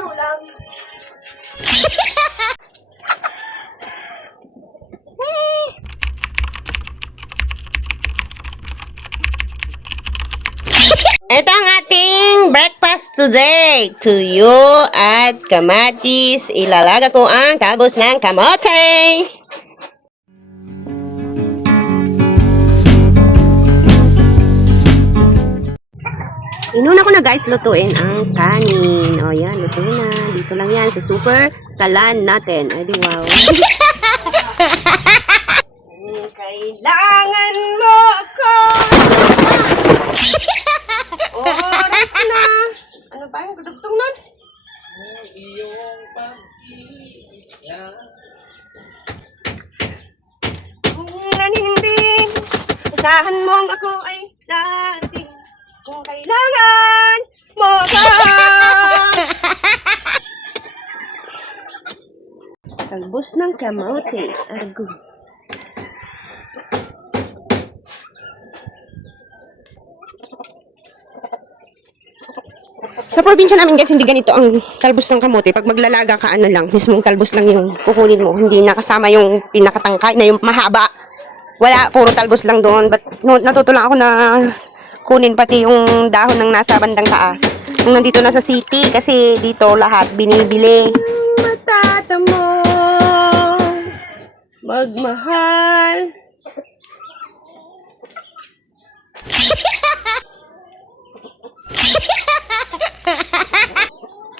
ulam. Ito ang ating breakfast today. Tuyo at kamatis. Ilalaga ko ang talbos ng kamote. Inuna ko na guys lutuin ang kanin. O yan, luto na. Dito lang yan sa super kalan natin. Ay di wow. Kailangan mo ako. Oras na. Ano ba yung kadugtong nun? Iyong pag-ibig. Kung nanindig, usahan mong ako ay dating. Kung kailangan mo ako. Talbos ng kamote. Argo. Sa probinsya namin guys, hindi ganito ang talbos ng kamote. Pag maglalaga ka, ano lang, mismong talbos lang yung kukunin mo. Hindi nakasama yung pinakatangkay na yung mahaba. Wala, puro talbos lang doon. But natuto lang ako na kunin pati yung dahon ng nasa bandang taas. Nung nandito na sa city, kasi dito lahat binibili. Matata mo, magmahal.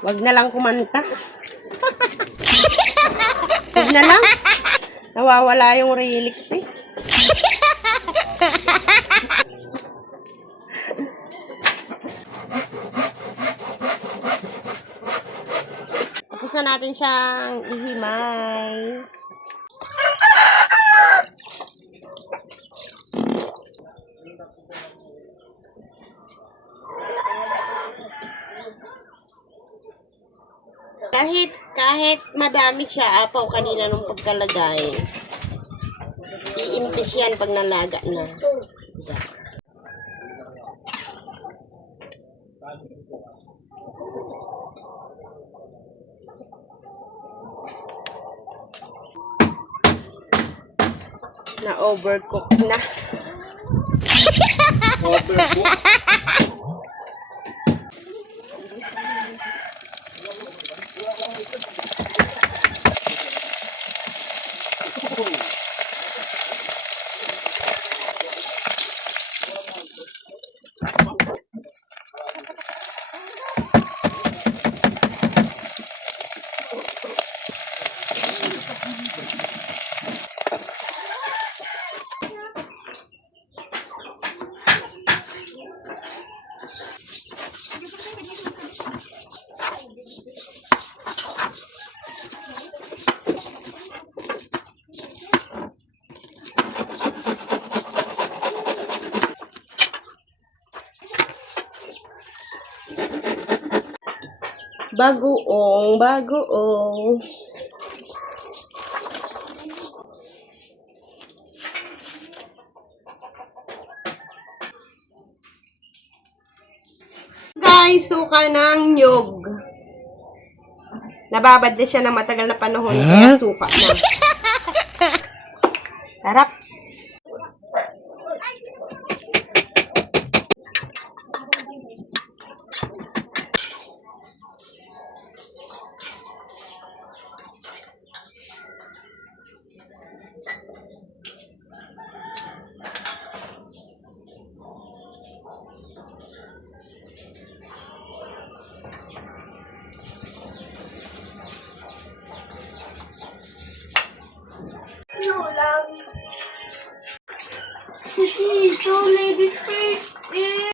Wag na lang kumanta. Wag na lang. Nawawala yung lyrics eh. Tapos na natin siyang ihimay. Kahit madami siya, apaw kanina nung pagkalagay. Iimpis yan pag nalaga na. Na-overcook na. Overcook. Bagoong. Guys, suka ng nyog. Nababad na siya ng matagal na panahon, kaya suka na. Sarap. Ulam. So ladies first.